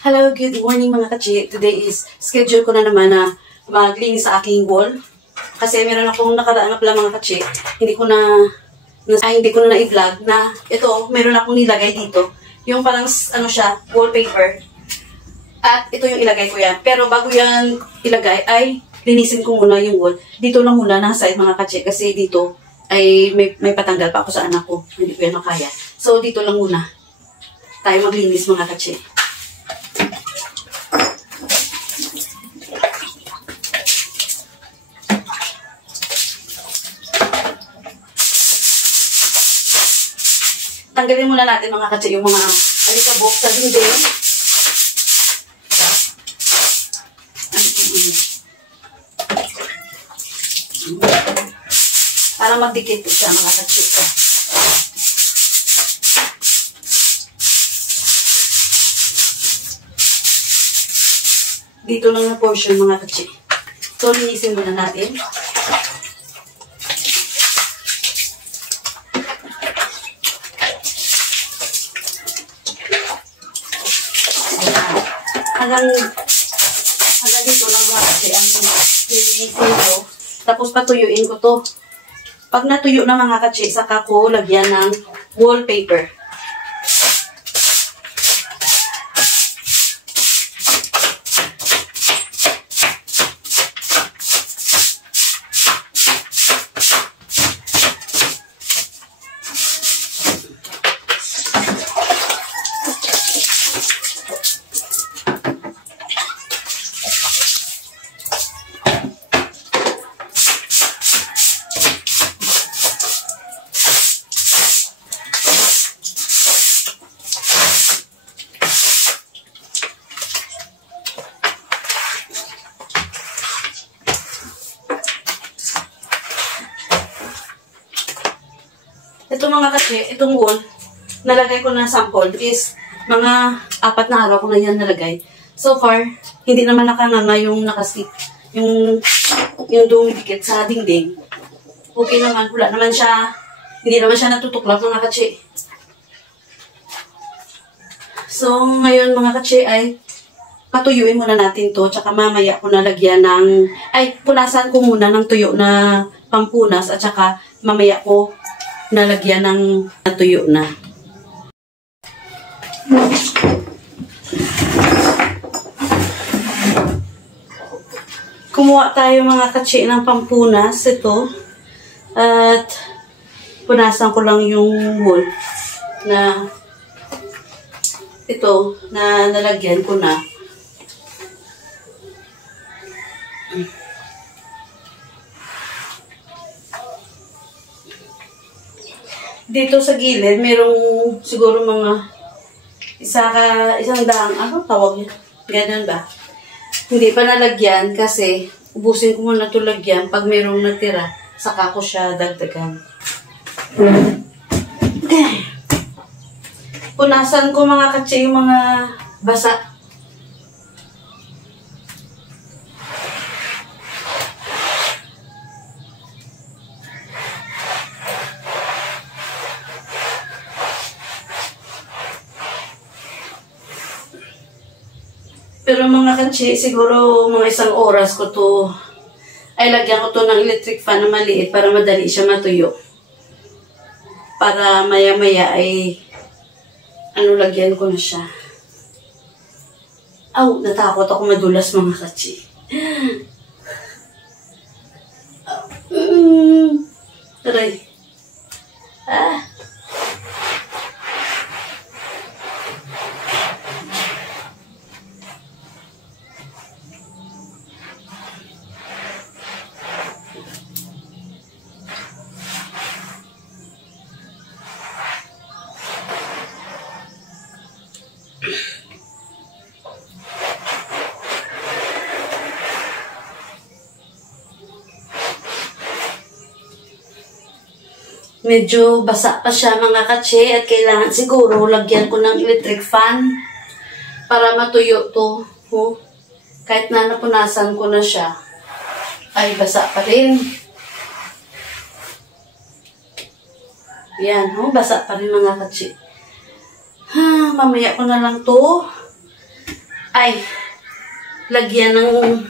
Hello, good morning mga kachi. Today is schedule ko na naman na maglinis sa aking wall. Kasi meron akong nakaraan na pala mga kachi. Hindi ko na i-vlog na ito, meron akong nilagay dito. Yung parang ano siya, wallpaper. At ito yung ilagay ko yan. Pero bago yan ilagay ay linisin ko muna yung wall. Dito lang muna na side mga kachi. Kasi dito ay may patanggal pa ako sa anak ko. Hindi ko yan makaya. So dito lang muna tayo maglinis mga kachi. Tanggalin muna natin mga katsi yung mga alikabok sa dingding. Para magdikit siya mga katsi. Dito lang na portion mga katsi. So, linisin muna natin. Hanggang dito lang kasi ang nililisin ko. Tapos patuyuin ko to. Pag natuyo na mga katsi, saka ko lagyan ng wallpaper. Ito mga kasi, itong wall, nalagay ko na sample is mga 4 na araw ko na yan nalagay. So far, hindi naman nakanganga yung nakastick, yung dumidikit sa dingding. Okay naman, wala naman siya, hindi naman siya natutuklap mga katsi. So, ngayon mga katsi ay patuyuin muna natin to, tsaka mamaya ko nalagyan ng, punasan ko muna ng tuyo na pampunas, at tsaka mamaya ko nalagyan ng natuyo na. Kumuha tayo mga katsi ng pampunas ito. At punasan ko lang yung wool na ito na nalagyan ko na. Dito sa gilid, merong siguro mga isang daang, ano tawag yun? Ganun ba? Hindi pa nalagyan kasi ubusin ko muna ito lagyan. Pag merong natira, saka ko siya dagdagan. Punasan ko mga katsi yung mga basa. Pero mga katsi, siguro mga 1 oras ko to, ay lagyan ko to ng electric fan na maliit para madali siya matuyo. Para maya-maya ay, lagyan ko na siya. Natakot ako madulas mga katsi. Taray. Medyo basa pa siya mga katsi at kailangan siguro lagyan ko ng electric fan para matuyo to. Kahit na napunasan ko na siya, ay basa pa rin. Yan, basa pa rin mga katsi. Mamaya ko na lang to ay lagyan ng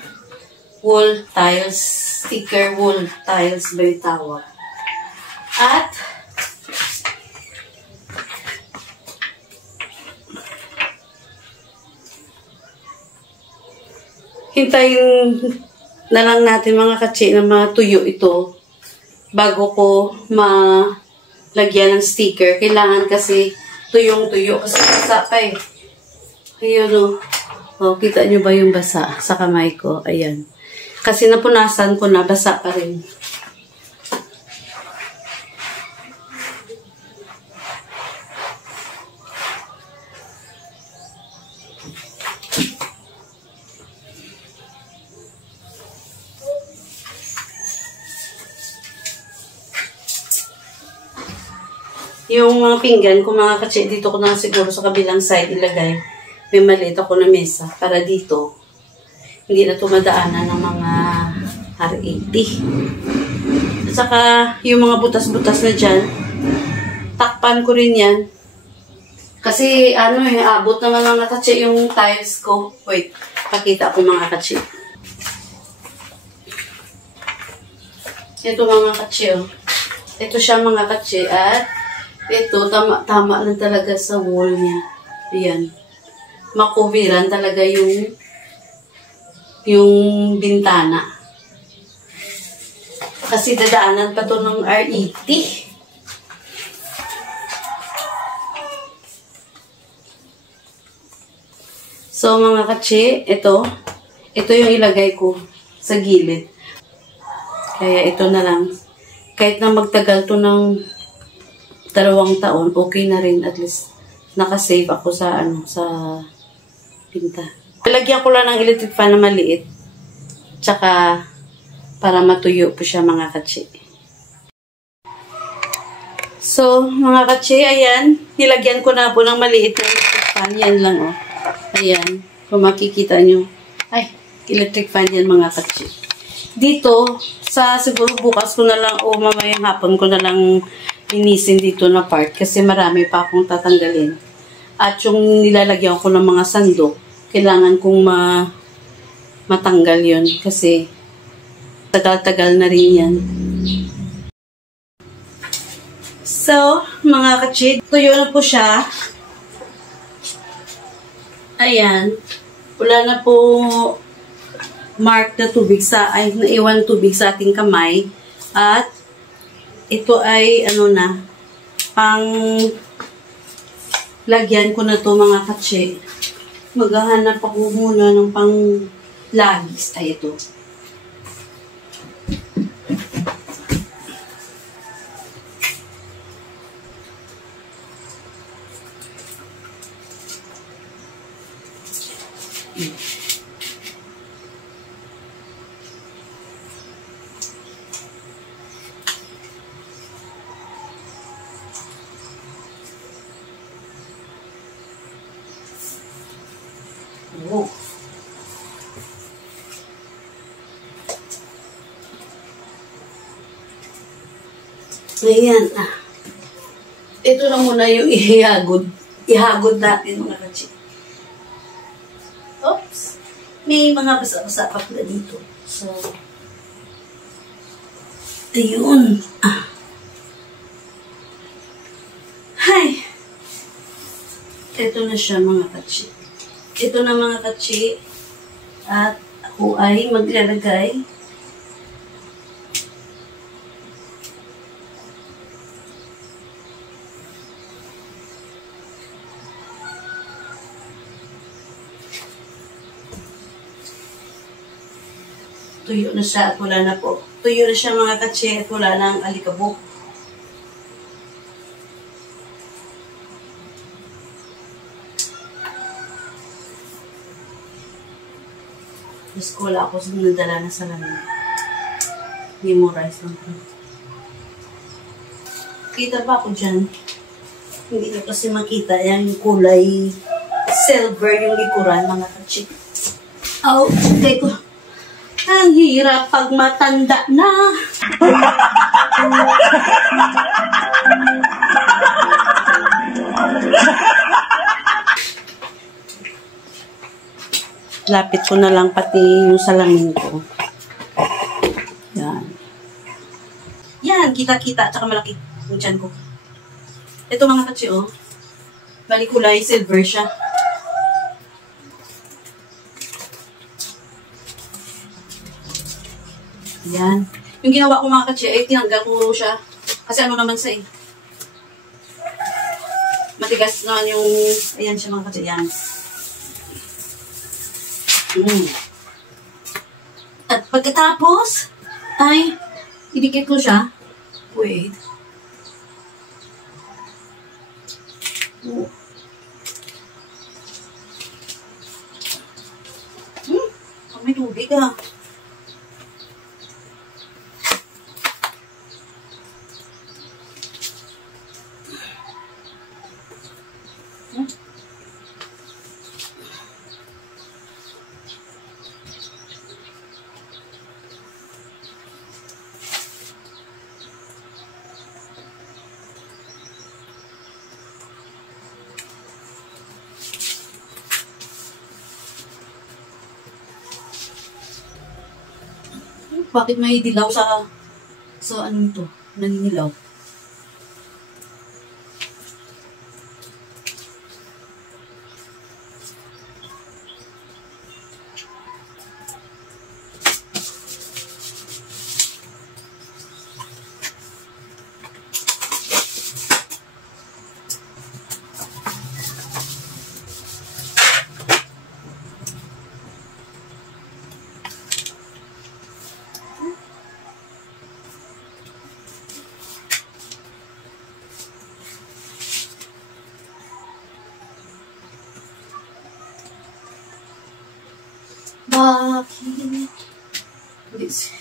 wall tiles, sticker wall tiles ba yung tawag. At hintayin na lang natin mga katsi na matuyo ito bago ko malagyan ng sticker. Kailangan kasi tuyong-tuyo kasi basa pa eh. Ayun o. Oh, kita nyo ba yung basa sa kamay ko? Ayan. Kasi napunasan ko na, basa pa rin. Yung mga pinggan, kung mga katsi, dito ko na siguro sa kabilang side ilagay. May maliit ako na mesa para dito hindi na tumadaanan ng mga R80. At saka yung mga butas-butas na dyan, takpan ko rin yan. Kasi ano eh, abot naman mga katsi yung tiles ko. Wait, pakita ko mga katsi. Ito mga katsi oh. Ito siya mga katsi at ito, tama lang talaga sa wall niya. Ayan. Makuviran talaga yung bintana. Kasi dadaanan pa to ng R80. So, mga katsi, ito yung ilagay ko sa gilid. Kaya ito na lang. Kahit na magtagal to ng 2 taon, okay na rin. At least, nakasave ako sa, sa pinta. Lagyan ko lang ng electric fan na maliit. Tsaka, para matuyo po siya mga katsi. So, mga katsi, ayan. Nilagyan ko na po ng maliit na electric fan. Yan lang, oh. Ayan. Kung makikita nyo. Ay, electric fan yan mga katsi. Dito, siguro bukas ko na lang, o mamayang hapon ko na lang linisin dito na part kasi marami pa akong tatanggalin. At yung nilalagyan ko ng mga sandok, kailangan kong matanggal yun kasi tagal-tagal na rin yan. So, mga katsi, tuyo na po siya. Ayan. Wala na po mark na tubig naiwan tubig sa ating kamay. At ito ay, pang lagyan ko na to mga katsi. Maghahanap ako muna ng pang lagis. Ay, ito. Oh. Ayan. Ito lang muna yung ihagod. Ihagod natin mga katsi. Oops. May mga basa-basa pa pala dito. So, ayun. Hay. Ito na siya mga katsi. Ito na mga katsi. At ako ay maglalagay tuyo na siya at wala na po. Tuyo na siya mga katsi at wala na ang alikabok. Tapos wala ako sa nadala na sa lamin. Memorize lang po. Kita ba ako dyan? Hindi ko kasi makita. Yan yung kulay silver yung likuran mga katsi. Oh, okay ko. Ang hirap pag matanda na. Lapit ko na lang pati yung salamin ko. Yan. Yan, kita-kita. Tsaka malaki yung tiyan ko. Ito mga katsi, oh. Bali kulay, silver siya. Yan. Yung ginawa ko mga katsi, tinanggal ko siya. Kasi ano naman sa matigas naman yung, ayan siya mga katsi, yan. At pagkatapos, ay, idikit ko siya. Wait. May tubig ah. Bakit may dilaw sa ano ito? Naninilaw. Bakit? This.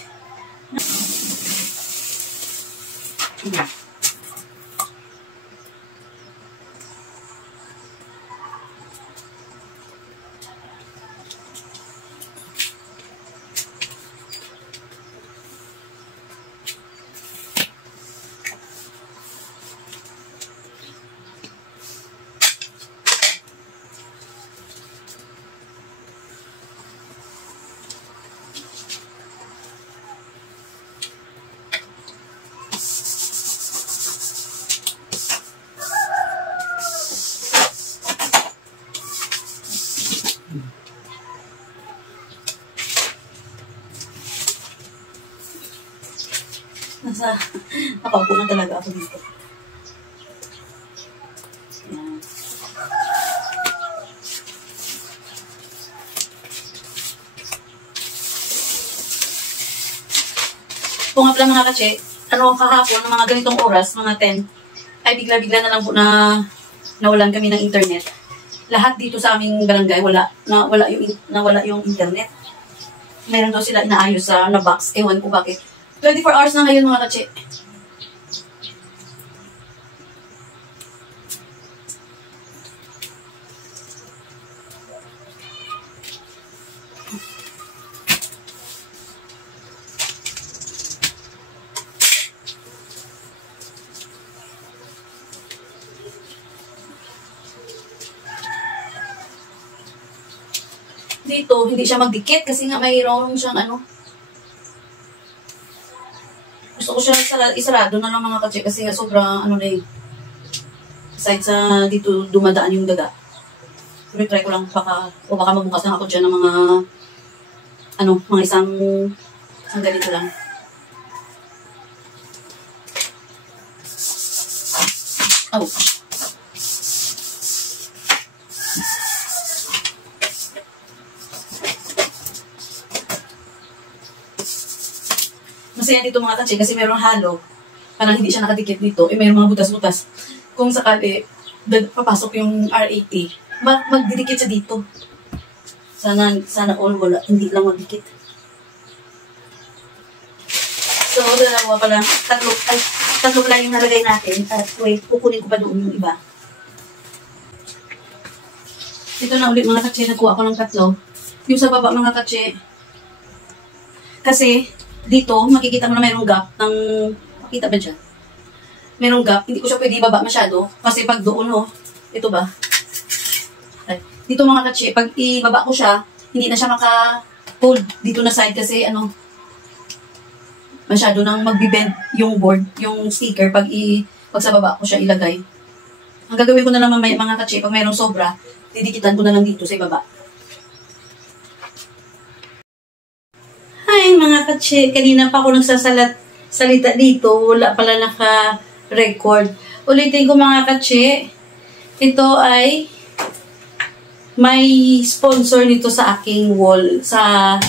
Nakaupo na talaga ako dito. Yan. Kung nga pala mga katse, kahapon, ng mga ganitong oras, mga 10, ay bigla-bigla na lang po na nawalan kami ng internet. Lahat dito sa aming barangay, nawala yung internet. Meron daw sila inaayos sa box. Ewan ko bakit. 24 hours na ngayon mga katse. Dito, hindi siya magdikit kasi nga mayroon siyang gusto ko siya isarado na lang mga katse kasi nga sobrang aside sa dito dumadaan yung daga. Pero try ko lang baka magbukas lang ako dyan ng mga mga isang ganito lang. Oh. Masaya dito mga katse kasi mayroong halo. Parang hindi siya nakadikit dito. Mayroong mga butas-butas. Kung sakali, papasok yung R80, magdidikit siya dito. Sana all wala. Hindi lang magdikit. So, dalawa pala. Tatlo pala yung nalagay natin. At wait, kukunin ko pa doon yung iba. Ito na ulit mga katse. Nagkuha ko ng 3. Yung sa baba mga katse. Kasi, dito, makikita mo na mayroong gap ng, makita ba dyan? Mayroong gap, hindi ko siya pwede ibaba masyado, kasi pag doon, ito ba? Dito mga katse, pag ibaba ko siya, hindi na siya maka-hold dito na side kasi masyado nang magbibend yung board, yung sticker pag sa baba ko siya ilagay. Ang gagawin ko na lang mamaya mga katsi, pag mayroong sobra, didikitan ko na lang dito sa baba. Hi mga katsi, kanina pa ako nagsasalita dito, wala pala naka-record. Ulitin ko mga katsi, ito ay may sponsor nito sa aking wallpaper.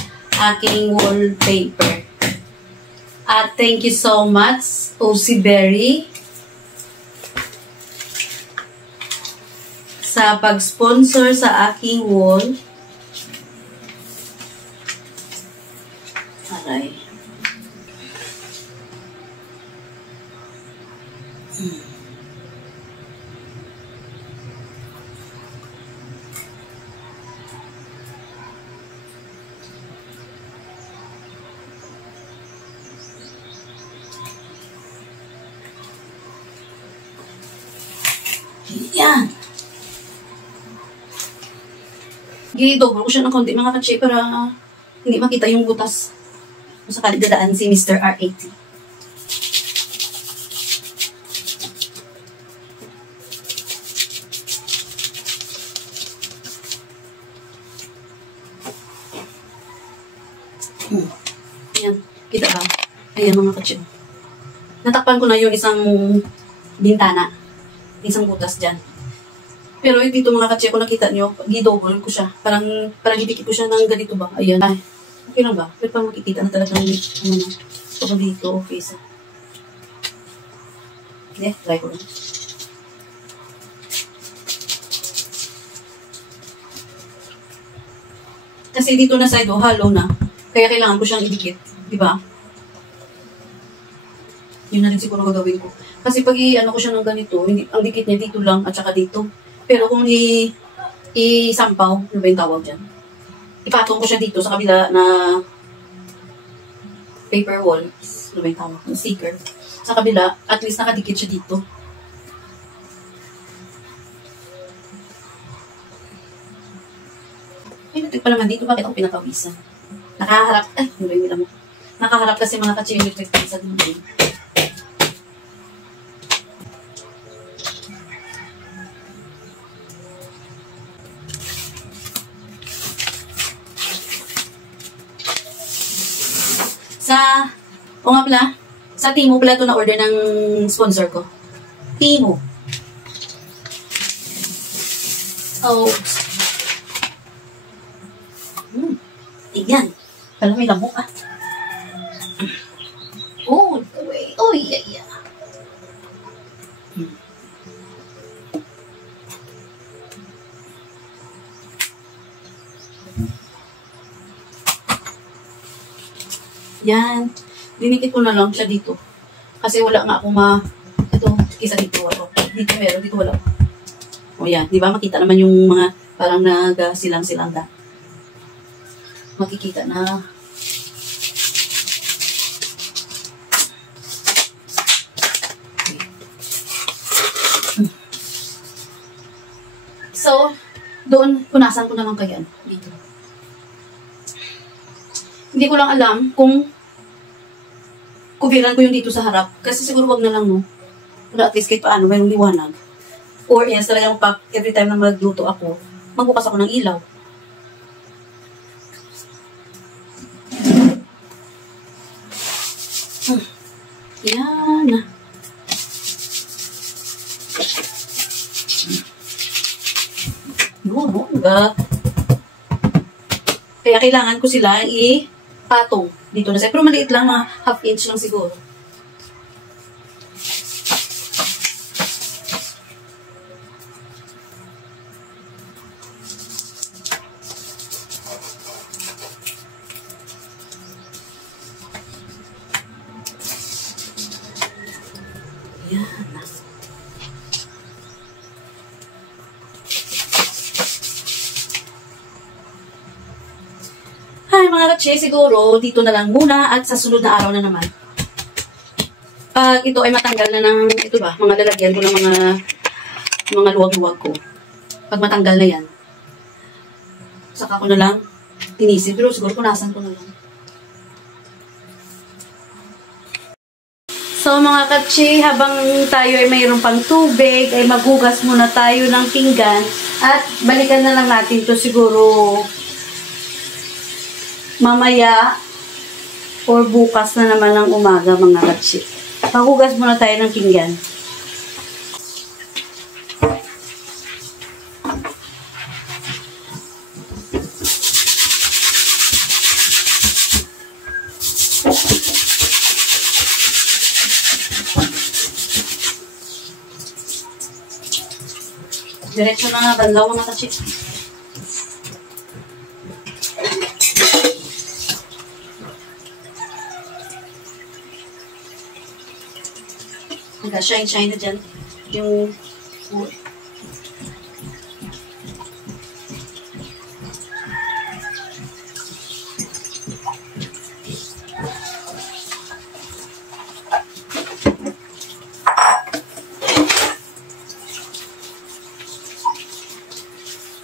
At thank you so much, OC Berry, sa pag-sponsor sa aking wall. Aray. Yan. I-double ko siya ng konti mga katsi para hindi makita yung butas. Kung sakali dadaan si Mr. R80. Ayan. Kita ba? Ayan mga katsi. Natakpan ko na yung isang bintana. Isang butas dyan. Pero dito mga katsi, kung nakita nyo, gi-double ko siya. Parang didikit ko siya ng ganito ba? Ayan. Ay, okay lang ba? Pero parang makikita na talaga ng ito dito, face. Yeah, try ko lang. Kasi dito na side, hollow na. Kaya kailangan ko siyang idikit. Diba? Yun na rin siguro gagawin ko. Kasi pag ko siya ng ganito, ang dikit niya dito lang at saka dito. Pero kung isampaw, ano ba yung tawag dyan? Ipatong ko siya dito sa kabila na paper wall. Ano ba yung tawag? Sticker. Sa kabila, at least nakadikit siya dito. Ay, natik pa naman dito. Bakit ako pinakawisan? Nakaharap. Ay, ano ba yung nila mo? Nakaharap kasi mga katsi yung electric fan sa dito. O nga pala, sa Temu pala ito na-order ng sponsor ko. Temu. Oh. Tignan. Pala may lamok ah. Oh, wait. Oh, yeah. Yan. Dinikit ko na lang siya dito. Kasi wala nga akong ito, isa dito. Dito meron, dito wala. O yan, di ba? Makita naman yung mga parang nagsilang-silang da. Makikita na. So, doon, punasan ko naman kaya dito. Hindi ko lang alam kung kubiran ko yung dito sa harap. Kasi siguro wag na lang, no? Para at least kahit paano, mayroong liwanag. Or, yes, talagang every time na magluto ako, magbukas ako ng ilaw. Yan. No. Kaya kailangan ko sila patong dito na siya. Pero maliit lang, mga half inch lang siguro. Yan. Hi mga katsi, siguro dito na lang muna at sa sunod na araw na naman. Pag ito ay matanggal na ng, ito ba, mga lalagyan ko ng mga luwag-luwag ko. Pag matanggal na yan, saka ko na lang tinisip. Pero siguro punasan ko na lang. So mga katsi, habang tayo ay mayroon pang tubig, ay maghugas muna tayo ng pinggan at balikan na lang natin to siguro mamaya or bukas na naman ng umaga mga katsi. Maghugas muna tayo ng pinggan. Diretso na banlaw mga katsi. Nag-shine-shine na dyan yung wood.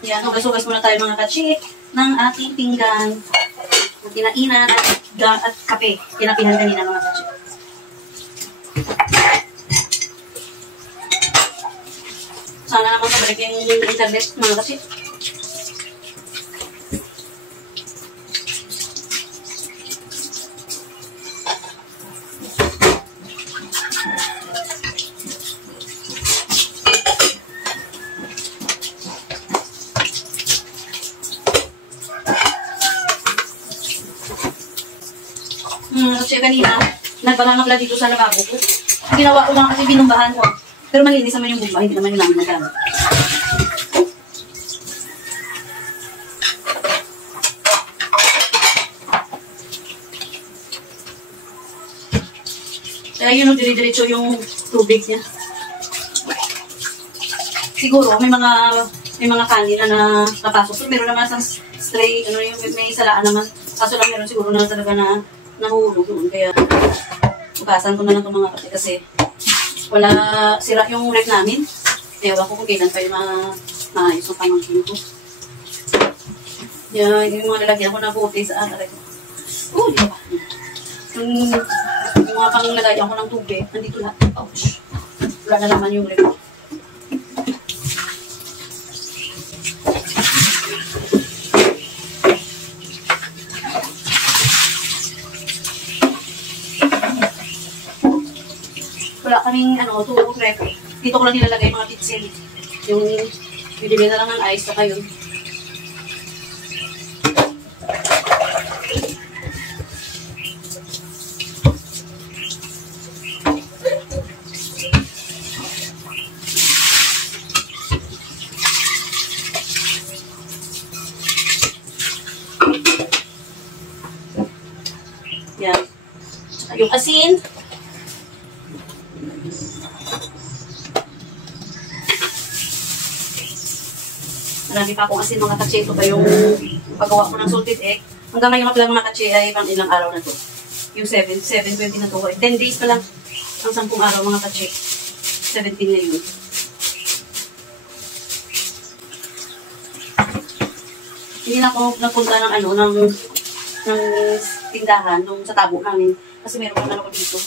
Yan, hugas-hugas muna tayo mga katsi ng ating pinggan. Kinainan at kape. Kinapihan kanina mga katsi. Sana naman kabalik yung internet mga katsi. Kasi kanina, nagbalangapla dito sa lababo ko. Ginawa ko lang kasi binumbahan ko. Pero malinis naman yung bumba, hindi naman yung namin nagamit. Kaya yun, dire-diretso yung tubig niya. Siguro, may mga kanina na napasok. So, meron naman isang stray, may salaan naman. Kaso lang meron siguro na talaga na nahulog doon. Kaya, ugasan ko na lang itong mga kasi wala, sira yung ref namin. Ewan ko kung kailan pa yung maayos ng pamangkin ko. Yan, yung mga lalagyan ko na buti sa aray ko. Di ba? Yung mga panglagayan ko ng tubig, nandito lahat. Ouch. Wala na naman yung ref. Wala kaming tuwag ref. Dito ko lang nilalagay mga pitsil. Yung bibili na lang ng ice na yun. Yan. Tsaka yung asin. Marami pa akong asin mga katsi. Ito ba yung paggawa ko ng salted egg. Hanggang ngayon pala mga katsi ay pang ilang araw na to. Yung 7:20 na to. 10 days pa lang ang 10 araw mga katsi. 17 na yun. Hindi na ako napunta ng ng tindahan nung sa tabo namin. Kasi meron naman ako dito.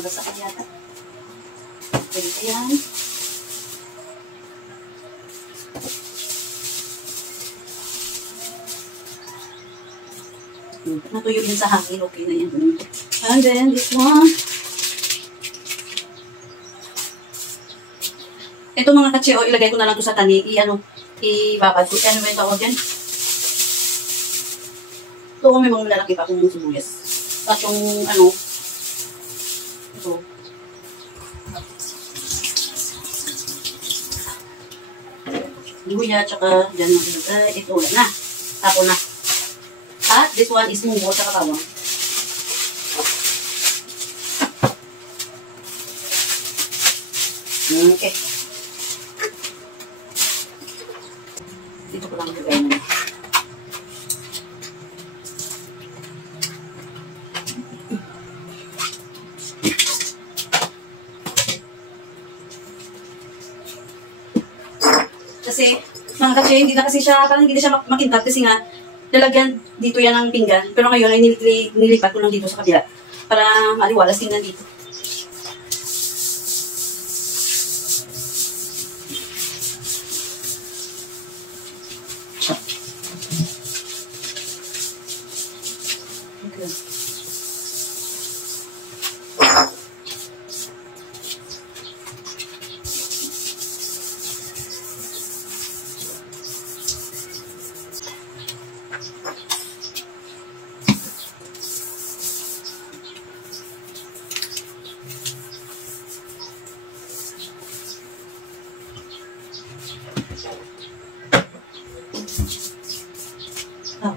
Nabasa ka yata. Pwede ka yan. Natuyo din sa hangin. Okay na yan. And then this one. Ito mga katsi, ilagay ko na lang ito sa tani. Ibabad ko. Ano ba yung tawag dyan? Ito may mga lalaki pa akong sibuyas. At yung ito. Luya, tsaka dyan natin. Ito ulan na. Tapo na. At this one is munggo sa bawang. Okay. Dito ko lang lagay na. Kasi Mga katse, hindi na kasi siya, parang hindi na siya makintab kasi nga, lalagyan dito yan ng pinggan. Pero ngayon ay nilipat ko lang dito sa kabila para maliwalas tingnan dito. Okay. Oh.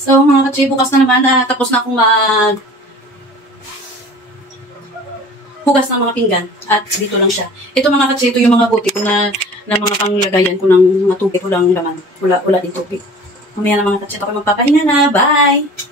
So mga katsi, bukas na naman, tapos na akong hugas ng mga pinggan at dito lang siya. Ito mga katsi, ito yung mga buti ko na mga panglagayan ko ng mga tubig, walang laman, wala din tubig. Mamaya na mga katsi, ako magpapahinga na, bye!